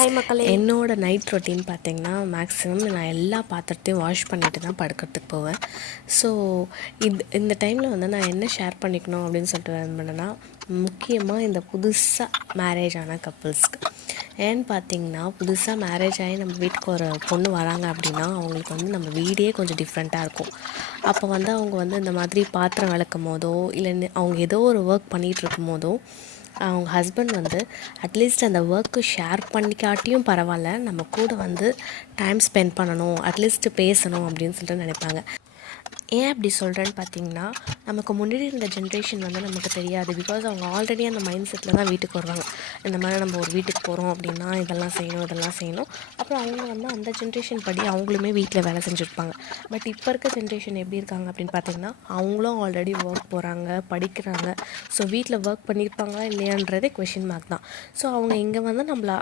Hi மக்களே. என்னோட night routine பார்த்திங்கன்னா மேக்ஸிமம் நான் எல்லா பாத்திரத்தையும் வாஷ் பண்ணிவிட்டு தான் படுக்கிறதுக்கு போவேன். ஸோ இந்த டைமில் வந்து நான் என்ன ஷேர் பண்ணிக்கணும் அப்படின்னு சொல்லிட்டு பண்ணேன்னா, முக்கியமாக இந்த புதுசாக மேரேஜ் ஆன கப்புள்ஸ்க்கு ஏன்னு பார்த்தீங்கன்னா, புதுசாக மேரேஜ் ஆகி நம்ம வீட்டுக்கு ஒரு பொண்ணு வராங்க அப்படின்னா அவங்களுக்கு வந்து நம்ம வீடே கொஞ்சம் டிஃப்ரெண்ட்டாக இருக்கும். அப்போ வந்து அவங்க வந்து இந்த மாதிரி பாத்திரம் விளக்கும் போதோ இல்லை அவங்க ஏதோ ஒரு ஒர்க் பண்ணிகிட்டு இருக்கும் போதோ அவங்க ஹஸ்பண்ட் வந்து அட்லீஸ்ட் அந்த ஒர்க்கு ஷேர் பண்ணிக்காட்டியும் பரவாயில்ல, நம்ம கூட வந்து டைம் ஸ்பெண்ட் பண்ணணும், அட்லீஸ்ட்டு பேசணும் அப்படின்னு சொல்லிட்டு நினைப்பாங்க. ஏன் அப்படி சொல்கிறேன்னு பார்த்தீங்கன்னா, நமக்கு முன்னாடி இருந்த ஜென்ரேஷன் வந்து நமக்கு தெரியாது. பிகாஸ் அவங்க ஆல்ரெடி அந்த மைண்ட் செட்டில் தான் வீட்டுக்கு வருவாங்க. இந்த மாதிரி நம்ம ஒரு வீட்டுக்கு போகிறோம் அப்படின்னா இதெல்லாம் செய்யணும் இதெல்லாம் செய்யணும். அப்புறம் அவங்க வந்து அந்த ஜென்ரேஷன் படி அவங்களுமே வீட்டில் வேலை செஞ்சுருப்பாங்க. பட் இப்போ இருக்க ஜென்ரேஷன் எப்படி இருக்காங்க அப்படின்னு பார்த்தீங்கன்னா, அவங்களும் ஆல்ரெடி ஒர்க் போகிறாங்க, படிக்கிறாங்க. ஸோ வீட்டில் ஒர்க் பண்ணியிருப்பாங்களா இல்லையான்றதே கொஷின் மார்க் தான். ஸோ அவங்க இங்கே வந்து நம்மள